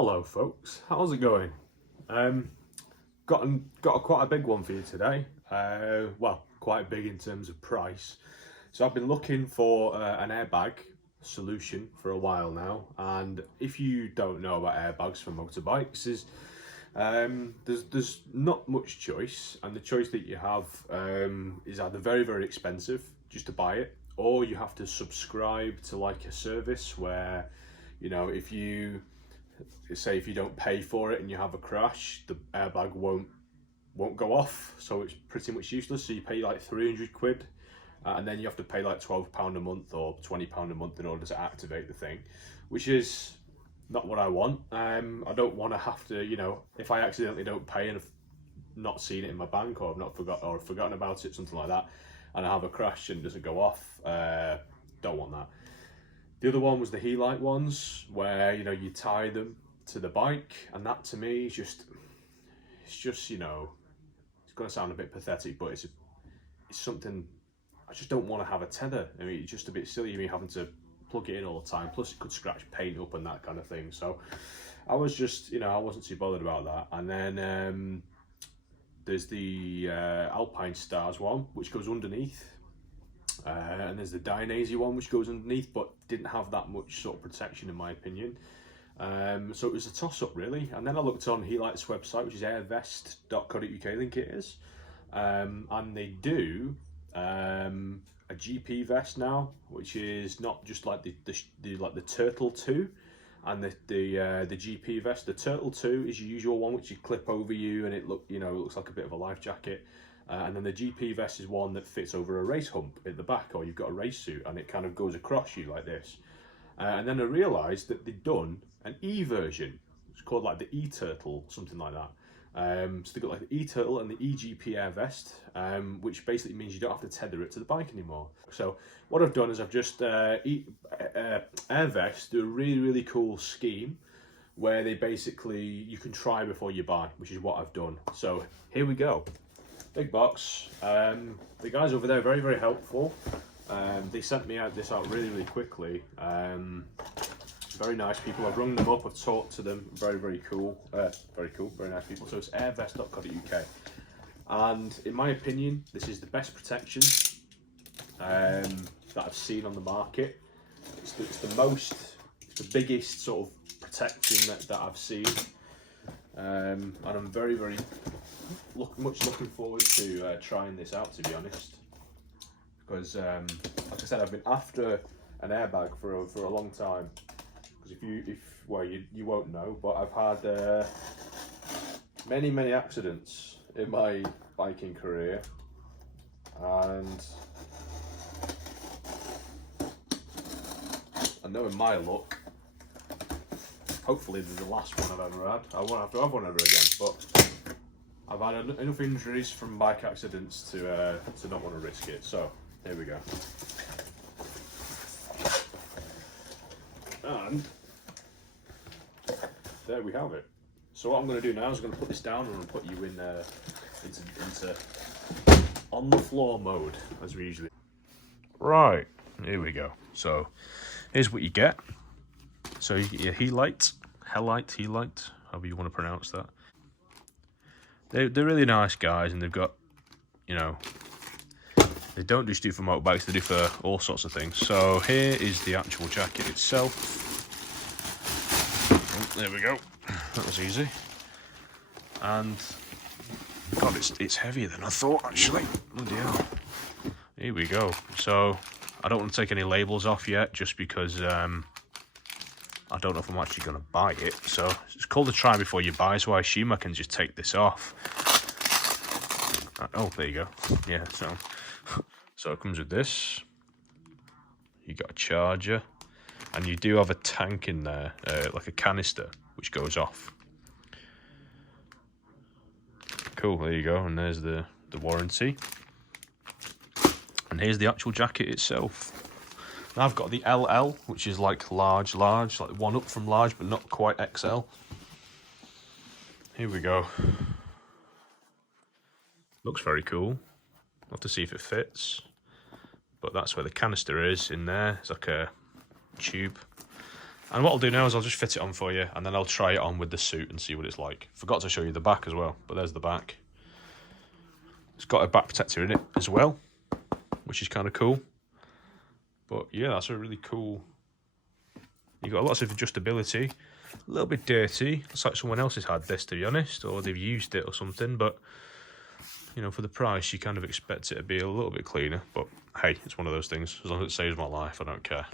Hello folks, how's it going? Got quite a big one for you today. Well, quite big in terms of price. So I've been looking for an airbag solution for a while now, and if you don't know about airbags for motorbikes, there's not much choice, and the choice that you have is either very expensive just to buy it, or you have to subscribe to like a service where, you know, if you don't pay for it and you have a crash, the airbag won't go off, so it's pretty much useless. So you pay like 300 quid, and then you have to pay like £12 a month or £20 a month in order to activate the thing, which is not what I want. I don't want to have to, you know, if I accidentally don't pay and have not seen it in my bank, or I've forgotten about it, something like that, and I have a crash and it doesn't go off, don't want that. The other one was the Helite ones, where, you know, you tie them to the bike, and that to me is just, you know, it's going to sound a bit pathetic, but it's something. I just don't want to have a tether. I mean, it's just a bit silly me having to plug it in all the time, plus it could scratch paint up and that kind of thing. So I was just, you know, I wasn't too bothered about that. And then there's the Alpine Stars one, which goes underneath, and there's the Dainese one, which goes underneath, but didn't have that much sort of protection in my opinion. So it was a toss-up really. And then I looked on Helite's website, which is airvest.co.uk, I think it is, and they do a GP vest now, which is not just like the Turtle 2 and the GP vest. The Turtle 2 is your usual one, which you clip over you, and it looks like a bit of a life jacket. And then the GP vest is one that fits over a race hump at the back, or you've got a race suit and it kind of goes across you like this. And then I realised that they'd done an E version. It's called like the E-Turtle, something like that. So they've got like the E-Turtle and the EGP Air Vest, which basically means you don't have to tether it to the bike anymore. So what I've done is I've just AirVest do a really cool scheme where they basically, you can try before you buy, which is what I've done. So here we go. Big box. The guys over there are very helpful. They sent me this out really quickly. Very nice people. I've rung them up, I've talked to them. Very cool, very nice people. So it's airvest.co.uk, and in my opinion, this is the best protection that I've seen on the market. It's the biggest sort of protection that I've seen, and I'm very much looking forward to trying this out, to be honest, because like I said, I've been after an airbag for a long time. Because you won't know, but I've had many accidents in my biking career, and I know in my luck, hopefully this is the last one I've ever had. I won't have to have one ever again, but I've had enough injuries from bike accidents to not want to risk it. So here we go. And there we have it. So what I'm going to do now is I'm going to put this down and I'm going to put you in into on the floor mode, as we usually. Right, here we go. So here's what you get. So you get your Helite, however you want to pronounce that. They're really nice guys, and they've got, you know, they don't just do for motorbikes, they do for all sorts of things. So here is the actual jacket itself. Oh, there we go. That was easy. And God, it's heavier than I thought, actually. Bloody hell. Here we go. So I don't want to take any labels off yet, just because I don't know if I'm actually going to buy it. So it's called a try before you buy, so I assume I can just take this off. Oh, there you go. Yeah, so it comes with this. You got a charger, and you do have a tank in there, like a canister, which goes off. Cool, there you go, and there's the warranty. And here's the actual jacket itself. Now I've got the LL, which is like large, like one up from large, but not quite XL. Here we go. Looks very cool. I'll have to see if it fits. But that's where the canister is, in there. It's like a tube. And what I'll do now is I'll just fit it on for you, and then I'll try it on with the suit and see what it's like. Forgot to show you the back as well, but there's the back. It's got a back protector in it as well, which is kind of cool. But yeah, that's a really cool... You've got lots of adjustability. A little bit dirty. Looks like someone else has had this, to be honest, or they've used it or something. But, you know, for the price, you kind of expect it to be a little bit cleaner. But hey, it's one of those things. As long as it saves my life, I don't care.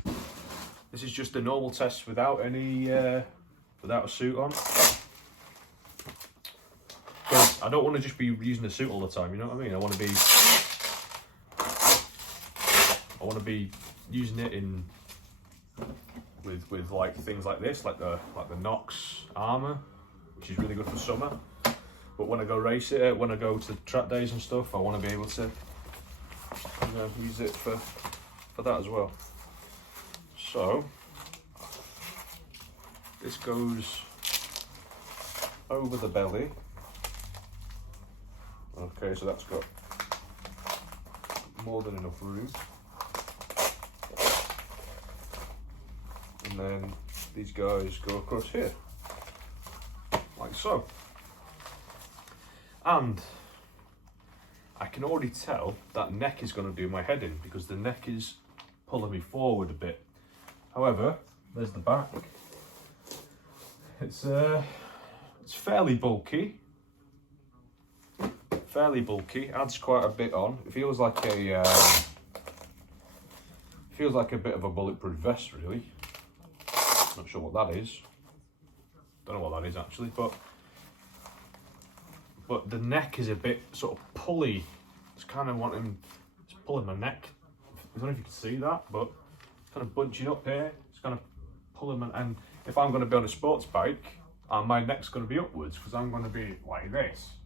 This is just a normal test without any, without a suit on. Because I don't want to just be using a suit all the time, you know what I mean? I want to be using it in with like things like this, like the Nox armor, which is really good for summer. But when I go race it, when I go to track days and stuff, I want to be able to, you know, use it for that as well. So this goes over the belly. Okay, so that's got more than enough room. And then these guys go across here, like so. And I can already tell that neck is going to do my head in, because the neck is pulling me forward a bit. However, there's the back. It's fairly bulky. Adds quite a bit on. It feels like a bit of a bulletproof vest, really. Not sure what that is. Don't know what that is actually, but the neck is a bit sort of pulley. It's kind of it's pulling my neck. I don't know if you can see that, but it's kind of bunching up here. It's kind of pulling my, and if I'm going to be on a sports bike, my neck's going to be upwards because I'm going to be like this.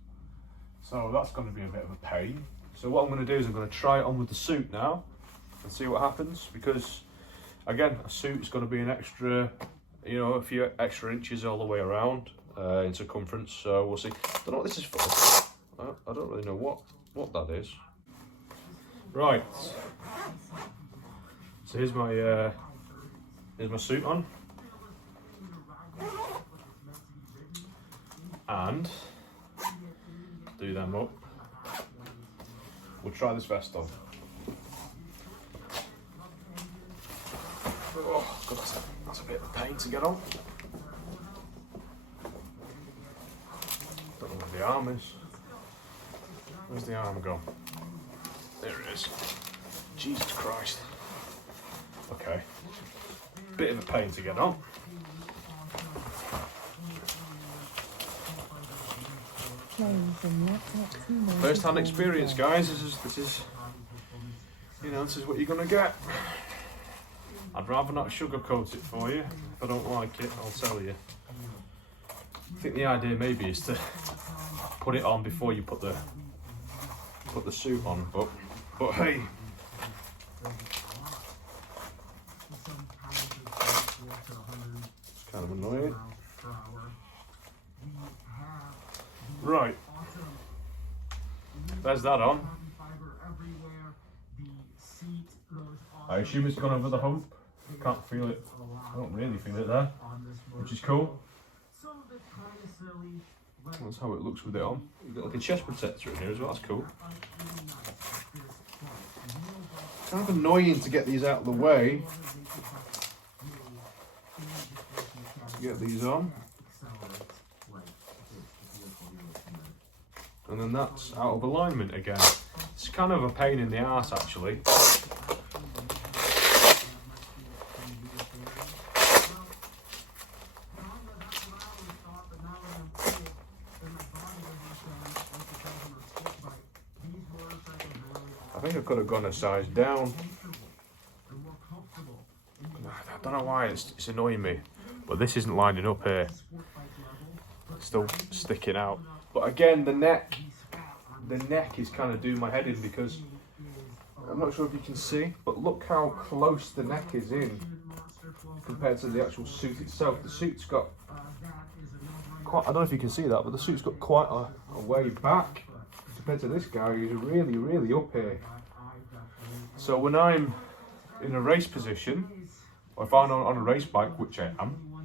So that's going to be a bit of a pain. So what I'm going to do is I'm going to try it on with the suit now and see what happens, because again, a suit's going to be an extra, you know, a few extra inches all the way around in circumference. So we'll see. I don't know what this is for. I don't really know what that is. Right. So here's my suit on, and do them up. We'll try this vest on. Oh god, that's a bit of a pain to get on. Don't know where the arm is. Where's the arm gone? There it is. Jesus Christ. Okay. Bit of a pain to get on. First hand experience, guys. This is you know, this is what you're gonna get. I'd rather not sugarcoat it for you. If I don't like it, I'll tell you. I think the idea maybe is to put it on before you put the suit on, but hey. It's kind of annoying. Right. There's that on. I assume it's gone over the hump. Can't feel it. I don't really feel it there, which is cool. That's how it looks with it on. You've got like a chest protector in here as well. That's cool. It's kind of annoying to get these out of the way. Get these on. And then that's out of alignment again. It's kind of a pain in the arse actually. I think I could have gone a size down. I don't know why it's annoying me, but this isn't lining up here. It's still sticking out. But again, the neck is kind of doing my head in, because I'm not sure if you can see, but look how close the neck is in compared to the actual suit itself. The suit's got quite, I don't know if you can see that, but the suit's got quite a way back compared to this guy who's really, really up here. So when I'm in a race position, or if I'm on a race bike, which I am,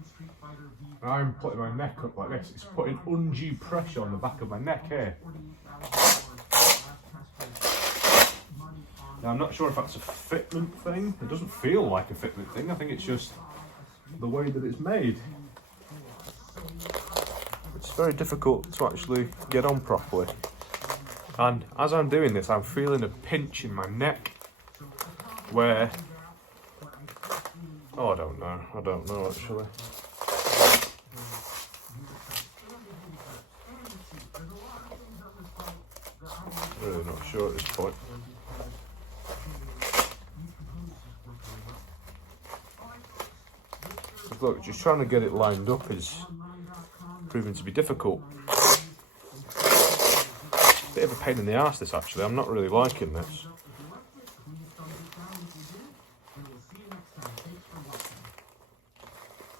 and I'm putting my neck up like this, it's putting undue pressure on the back of my neck here. Now I'm not sure if that's a fitment thing. It doesn't feel like a fitment thing. I think it's just the way that it's made. It's very difficult to actually get on properly. And as I'm doing this, I'm feeling a pinch in my neck where, oh, I don't know actually. Really not sure at this point. Look, just trying to get it lined up is proving to be difficult. Bit of a pain in the arse this actually, I'm not really liking this.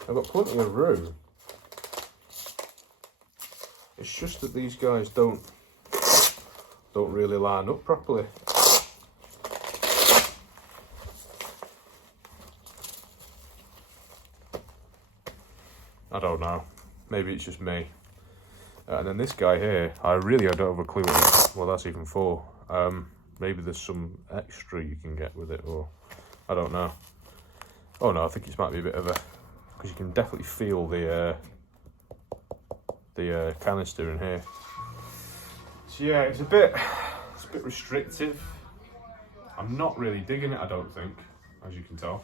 I've got plenty of room. It's just that these guys don't really line up properly. I don't know. Maybe it's just me. And then this guy here, I don't have a clue what that's even for. Maybe there's some extra you can get with it, or I don't know. Oh no, I think it might be a bit of a, because you can definitely feel the canister in here. So yeah, it's a bit restrictive. I'm not really digging it, I don't think, as you can tell.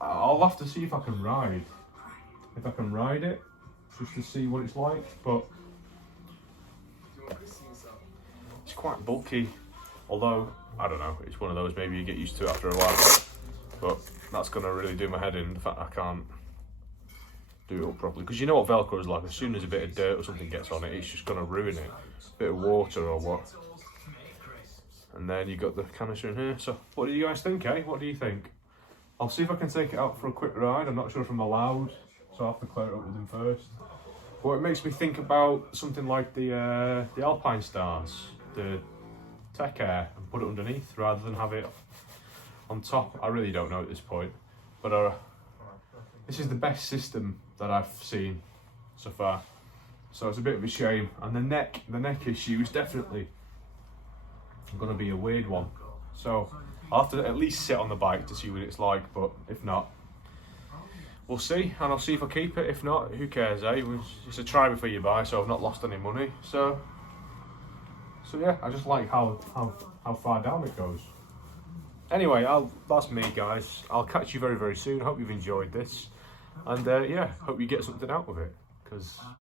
I'll have to see if I can ride it, just to see what it's like, but it's quite bulky, although, I don't know, it's one of those, maybe you get used to it after a while, but that's going to really do my head in, the fact I can't do it up properly, because you know what Velcro is like, as soon as a bit of dirt or something gets on it, it's just going to ruin it, a bit of water or what. And then you got the canister in here, so what do you guys think, eh? What do you think? I'll see if I can take it out for a quick ride. I'm not sure if I'm allowed, so I'll have to clear it up with him first. But it makes me think about something like the Alpine Stars, the Tech Air, and put it underneath rather than have it on top. I really don't know at this point, but this is the best system that I've seen so far. So it's a bit of a shame. And the neck issue is definitely going to be a weird one. So I'll have to at least sit on the bike to see what it's like, but if not, we'll see, and I'll see if I keep it. If not, who cares, eh? It's a try before you buy, so I've not lost any money. So yeah, I just like how far down it goes. Anyway, that's me, guys. I'll catch you very, very soon. Hope you've enjoyed this, and yeah, hope you get something out of it, because